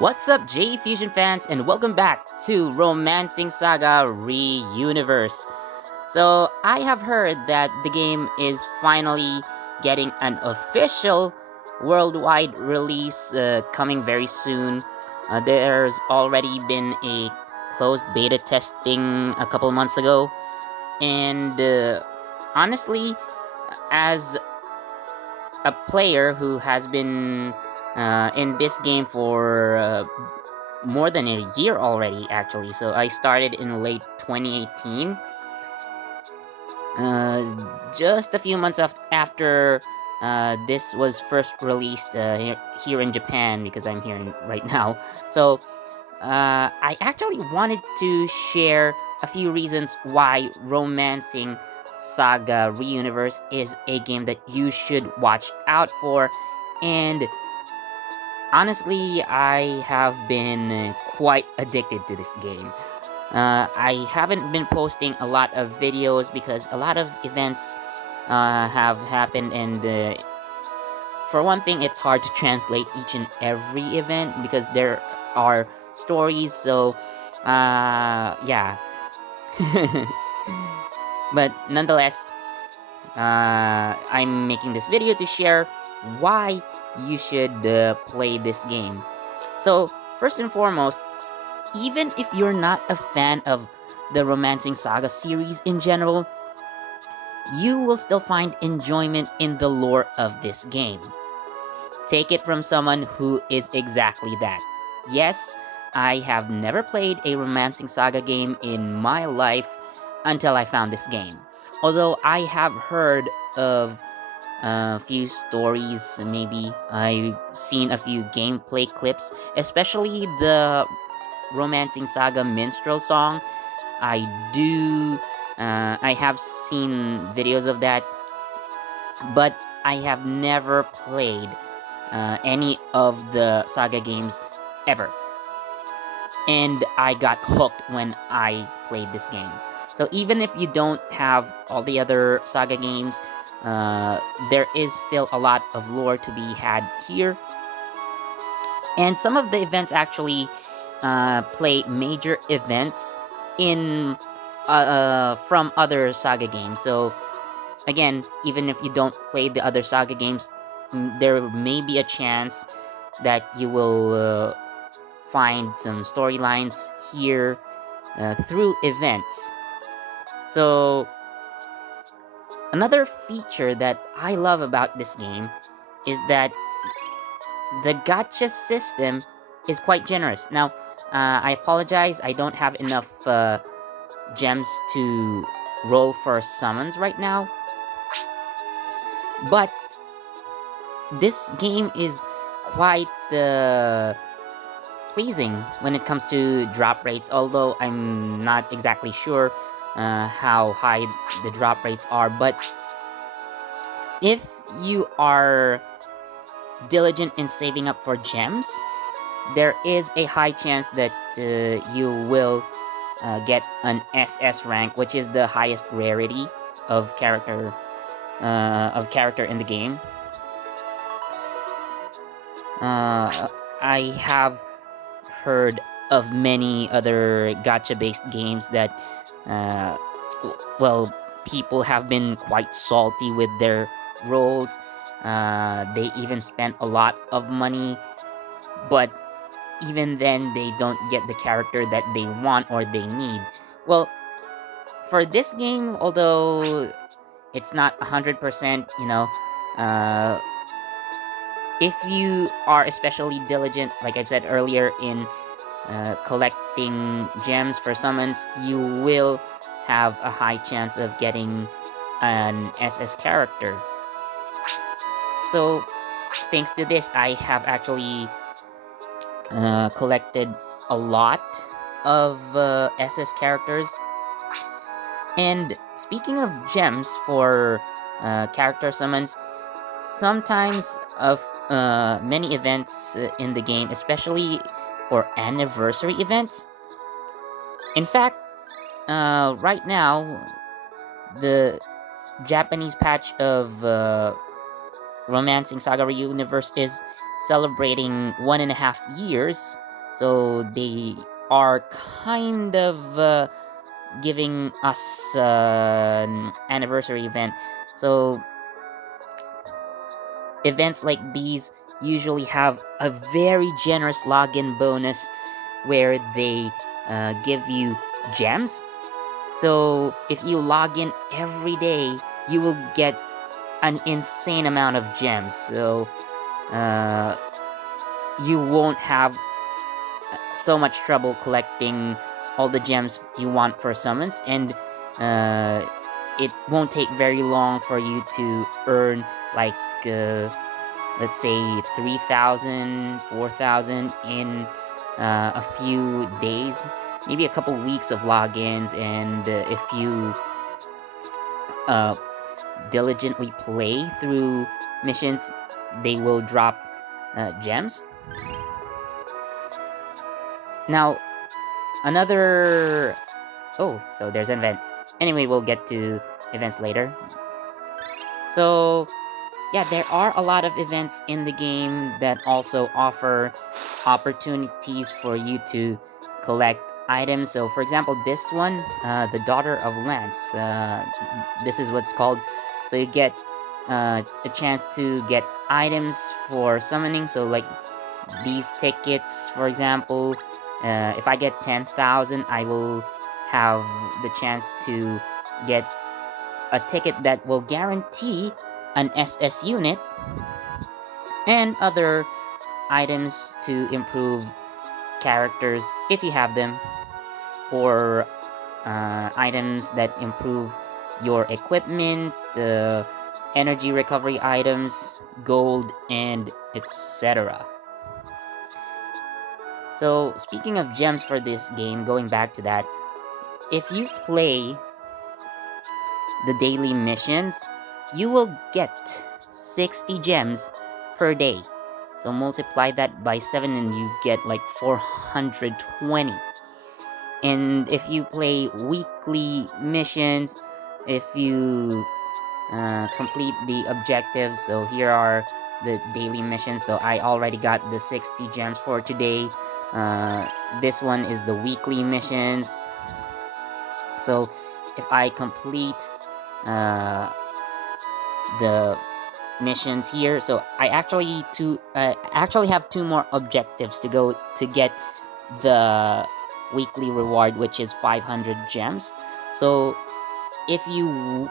What's up, J Fusion fans, and welcome back to Romancing Saga Re-Universe. So, I have heard that the game is finally getting an official worldwide release coming very soon. There's already been a closed beta testing a couple months ago, and honestly, as a player who has been in this game for more than a year already, actually. So I started in late 2018, just a few months after this was first released here in Japan, because I'm here right now. So I actually wanted to share a few reasons why Romancing Saga Reuniverse is a game that you should watch out for. And honestly, I have been quite addicted to this game. I haven't been posting a lot of videos because a lot of events have happened, and for one thing, it's hard to translate each and every event because there are stories. So, yeah. But nonetheless, I'm making this video to share why you should play this game. So, first and foremost, even if you're not a fan of the Romancing Saga series in general, you will still find enjoyment in the lore of this game. Take it from someone who is exactly that. Yes, I have never played a Romancing Saga game in my life until I found this game. Although I have heard of a few stories, maybe I've seen a few gameplay clips, especially the Romancing Saga minstrel song. I do. I have seen videos of that, but I have never played any of the Saga games ever. And I got hooked when I played this game. So even if you don't have all the other Saga games, there is still a lot of lore to be had here. And some of the events actually play major events in from other Saga games. So again, even if you don't play the other Saga games, there may be a chance that you will find some storylines here through events. So another feature that I love about this game is that the gacha system is quite generous. Now, I apologize, I don't have enough gems to roll for summons right now, but this game is quite pleasing when it comes to drop rates, although I'm not exactly sure how high the drop rates are. But if you are diligent in saving up for gems, there is a high chance that you will get an SS rank, which is the highest rarity of character in the game. I have heard of many other gacha-based games that, uh, well, people have been quite salty with their rolls. They even spent a lot of money, but even then, they don't get the character that they want or they need. Well, for this game, although it's not 100%, uh, if you are especially diligent, like I've said earlier, in collecting gems for summons, you will have a high chance of getting an SS character. So, thanks to this, I have actually collected a lot of SS characters. And speaking of gems for character summons, sometimes of many events in the game, especially for anniversary events. In fact, right now, the Japanese patch of Romancing Saga Re universe is celebrating 1.5 years, so they are kind of giving us an anniversary event. So events like these usually have a very generous login bonus where they give you gems. So if you log in every day, you will get an insane amount of gems. So uh, you won't have so much trouble collecting all the gems you want for summons, and uh, it won't take very long for you to earn like let's say 3,000, 4,000 in a few days, maybe a couple weeks of logins, and if you uh, diligently play through missions, they will drop gems. Now, another... Oh, so there's an event. Anyway, we'll get to events later. So, yeah, there are a lot of events in the game that also offer opportunities for you to collect items. So, for example, this one, the Daughter of Lance, this is what's called. So you get a chance to get items for summoning. So, like these tickets, for example, if I get 10,000, I will have the chance to get a ticket that will guarantee an SS unit and other items to improve characters if you have them, or items that improve your equipment, energy recovery items, gold, and etc. So, speaking of gems for this game, going back to that, if you play the daily missions, you will get 60 gems per day. So multiply that by 7 and you get like 420. And if you play weekly missions, if you complete the objectives, so here are the daily missions. So I already got the 60 gems for today. This one is the weekly missions. So if I complete the missions here, so I actually have 2 more objectives to go to get the weekly reward, which is 500 gems. So if you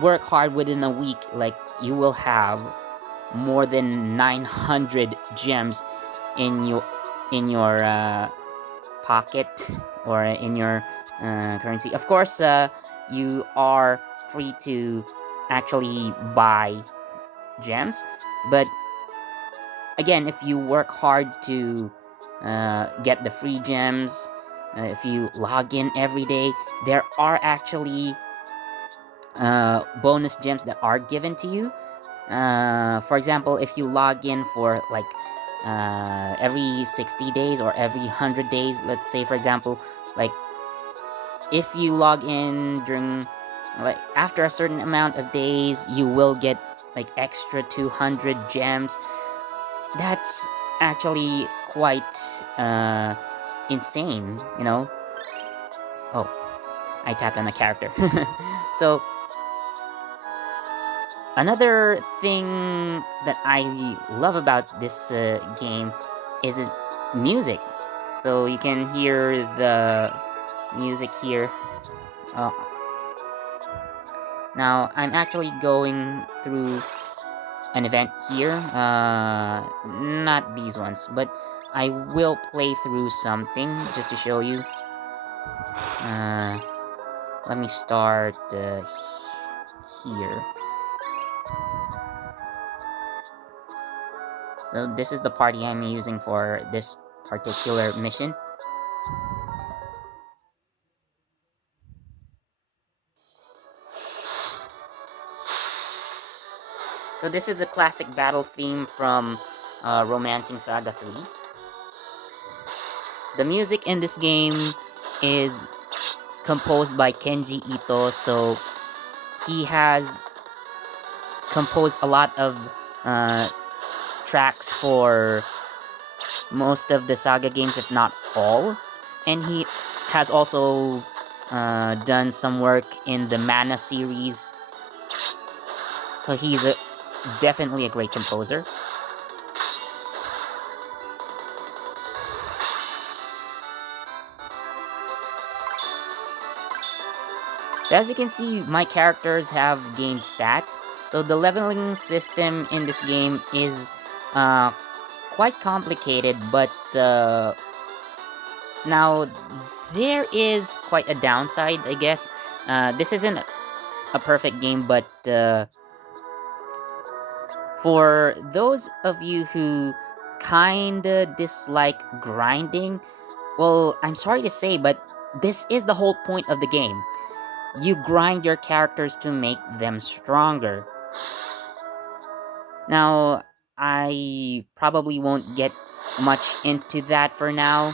work hard within a week, like, you will have more than 900 gems in your pocket or in your currency. Of course, you are free to actually buy gems, but again, if you work hard to get the free gems, if you log in every day, there are actually bonus gems that are given to you. For example, if you log in for like every 60 days or every 100 days, let's say, for example, like if you log in during, like, after a certain amount of days, you will get like extra 200 gems. That's actually quite insane, you know? Oh, I tapped on a character. So, another thing that I love about this game is its music. So you can hear the music here. Uh, Now, I'm actually going through an event here. Not these ones, but I will play through something just to show you. Let me start here. So this is the party I'm using for this particular mission. So this is the classic battle theme from Romancing Saga 3. The music in this game is composed by Kenji Ito, so he has composed a lot of uh, tracks for most of the Saga games, if not all. And he has also done some work in the Mana series. So he's definitely a great composer. So as you can see, my characters have gained stats. So the leveling system in this game is quite complicated, but now there is quite a downside, I guess. This isn't a perfect game, but for those of you who kinda dislike grinding, well, I'm sorry to say, but this is the whole point of the game. You grind your characters to make them stronger. Now, I probably won't get much into that for now.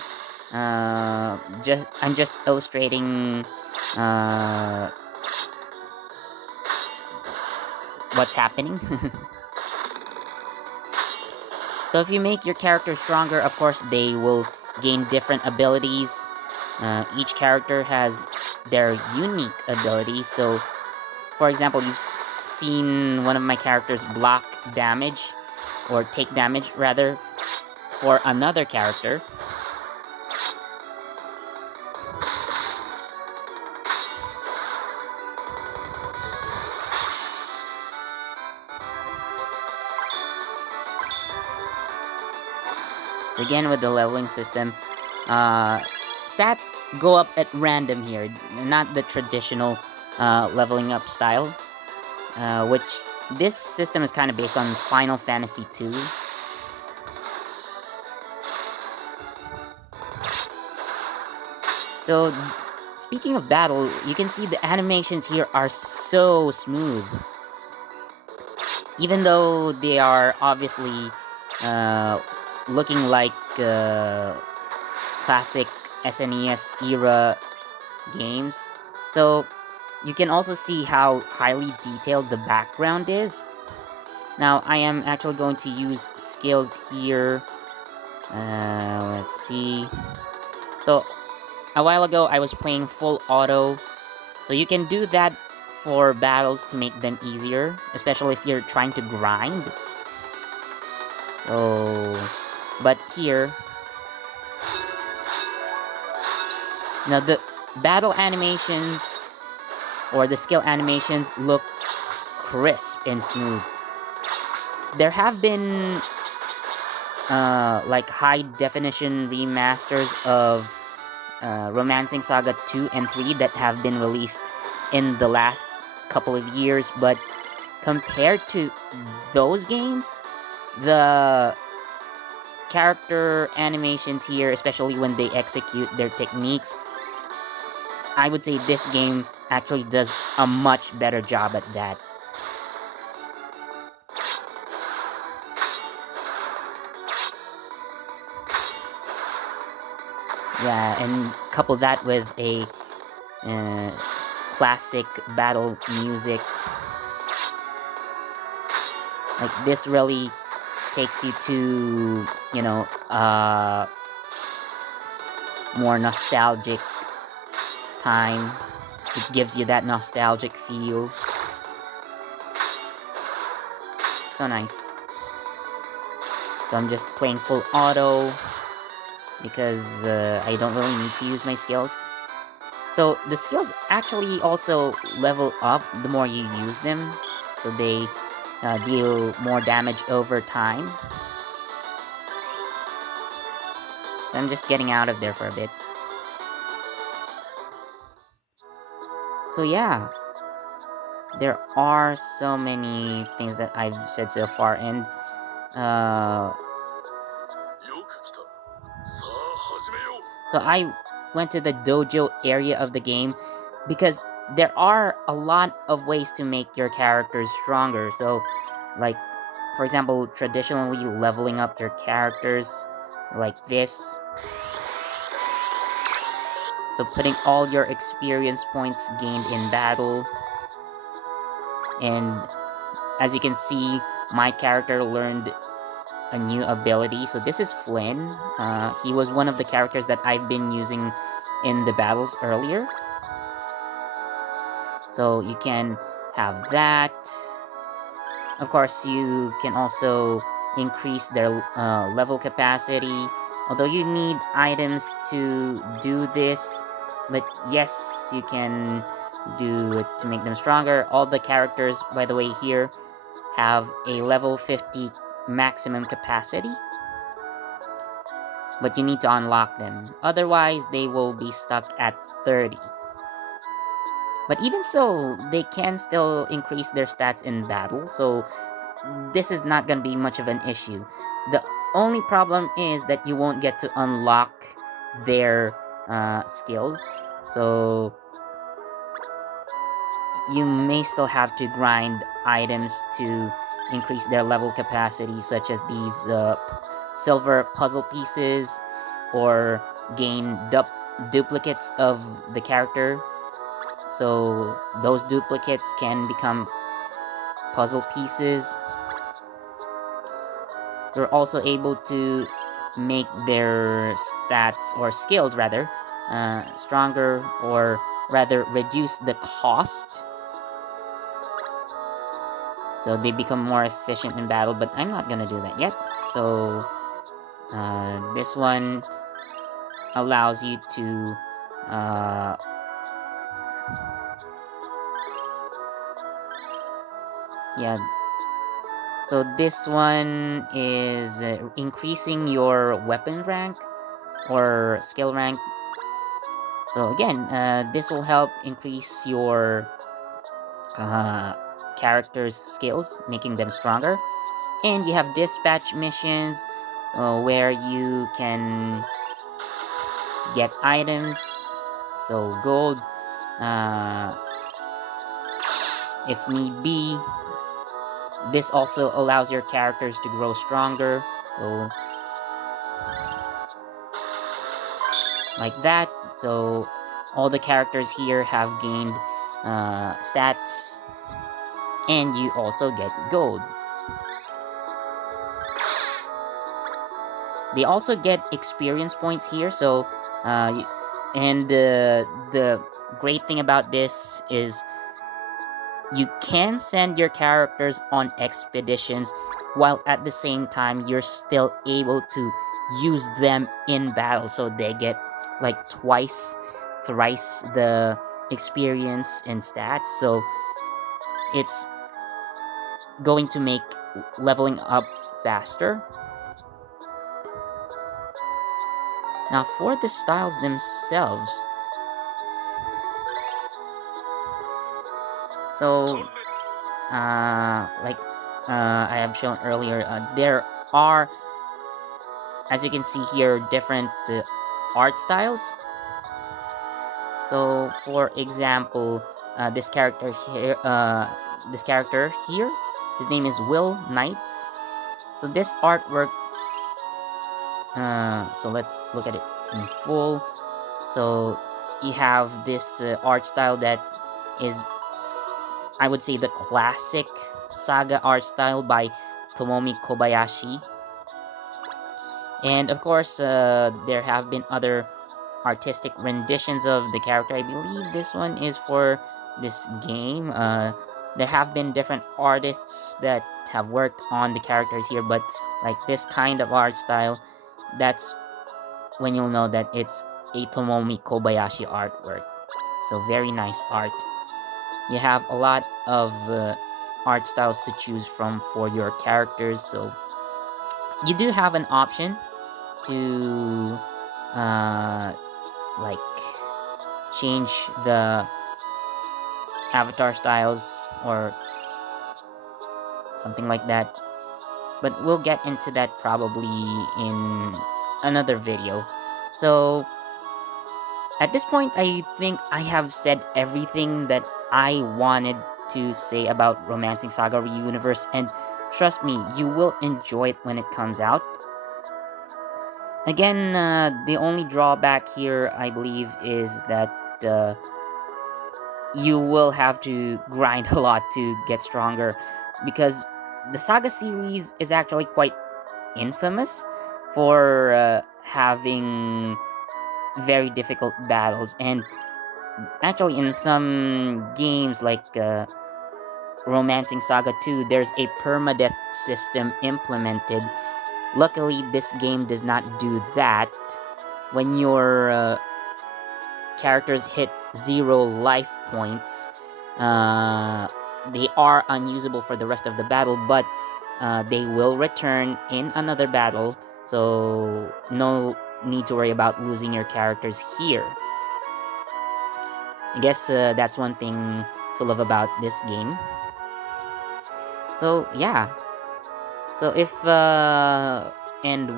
I'm just illustrating uh, what's happening. So if you make your character stronger, of course, they will gain different abilities. Each character has their unique abilities. So, for example, you've seen one of my characters block damage, or take damage, rather, for another character. So again, with the leveling system, stats go up at random here, not the traditional leveling up style, which this system is kind of based on Final Fantasy II. So, speaking of battle, you can see the animations here are so smooth. Even though they are obviously looking like classic SNES era games. So you can also see how highly detailed the background is. Now I am actually going to use skills here. Let's see. So a while ago I was playing full auto. So you can do that for battles to make them easier, especially if you're trying to grind. Oh, but here, now the battle animations or the skill animations look crisp and smooth. There have been like high definition remasters of Romancing Saga 2 and 3 that have been released in the last couple of years, but compared to those games, the character animations here, especially when they execute their techniques, I would say this game actually does a much better job at that. Yeah, and couple that with a classic battle music. Like, this really takes you to, you know, more nostalgic time. It gives you that nostalgic feel. So nice. So I'm just playing full auto because I don't really need to use my skills. So the skills actually also level up the more you use them. So they deal more damage over time. So I'm just getting out of there for a bit. So yeah, there are so many things that I've said so far, and so I went to the dojo area of the game because there are a lot of ways to make your characters stronger. So, like, for example, traditionally leveling up your characters like this. So putting all your experience points gained in battle. And as you can see, my character learned a new ability. So this is Flynn. He was one of the characters that I've been using in the battles earlier. So you can have that. Of course, you can also increase their level capacity. Although you need items to do this, but yes, you can do it to make them stronger. All the characters, by the way, here have a level 50 maximum capacity, but you need to unlock them. Otherwise, they will be stuck at 30. But even so, they can still increase their stats in battle, so this is not gonna be much of an issue. The only problem is that you won't get to unlock their skills, so you may still have to grind items to increase their level capacity, such as these silver puzzle pieces, or gain duplicates of the character. So those duplicates can become puzzle pieces. You're also able to make their stats, or skills rather, stronger, or rather reduce the cost, so they become more efficient in battle, but I'm not gonna do that yet. So this one allows you to yeah, so this one is increasing your weapon rank or skill rank. So again, this will help increase your characters' skills, making them stronger. And you have dispatch missions, where you can get items, so gold, uh, if need be. This also allows your characters to grow stronger, so like that. So all the characters here have gained stats, and you also get gold. They also get experience points here, so and the great thing about this is you can send your characters on expeditions, while at the same time you're still able to use them in battle, so they get like twice, thrice the experience and stats. So it's going to make leveling up faster. Now for the styles themselves, so like I have shown earlier, there are, as you can see here, different art styles. So for example, this character here, his name is Will Knights. So this artwork, so let's look at it in full. So you have this art style that is, I would say, the classic saga art style by Tomomi Kobayashi. And of course, there have been other artistic renditions of the character. I believe this one is for this game. There have been different artists that have worked on the characters here, but like this kind of art style, that's when you'll know that it's a Tomomi Kobayashi artwork. So very nice art. You have a lot of art styles to choose from for your characters, so you do have an option to like change the avatar styles or something like that, but we'll get into that probably in another video. So at this point, I think I have said everything that I wanted to say about Romancing Saga Re Universe, and trust me, you will enjoy it when it comes out. Again, the only drawback here, I believe, is that you will have to grind a lot to get stronger, because the Saga series is actually quite infamous for having very difficult battles, and actually in some games like Romancing Saga 2, there's a permadeath system implemented. Luckily, this game does not do that. When your characters hit 0 life points, uh, they are unusable for the rest of the battle, but they will return in another battle, so no need to worry about losing your characters here. I guess that's one thing to love about this game. So yeah, so if and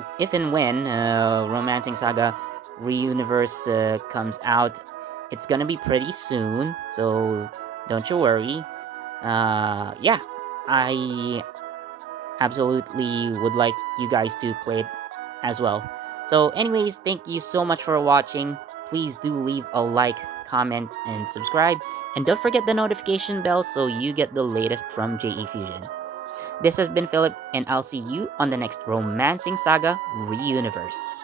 when Romancing Saga Reuniverse comes out, it's gonna be pretty soon. So don't you worry. Yeah, I absolutely would like you guys to play it as well. So, anyways, thank you so much for watching. Please do leave a like, comment, and subscribe. And don't forget the notification bell so you get the latest from JE Fusion. This has been Philip, and I'll see you on the next Romancing Saga Reuniverse.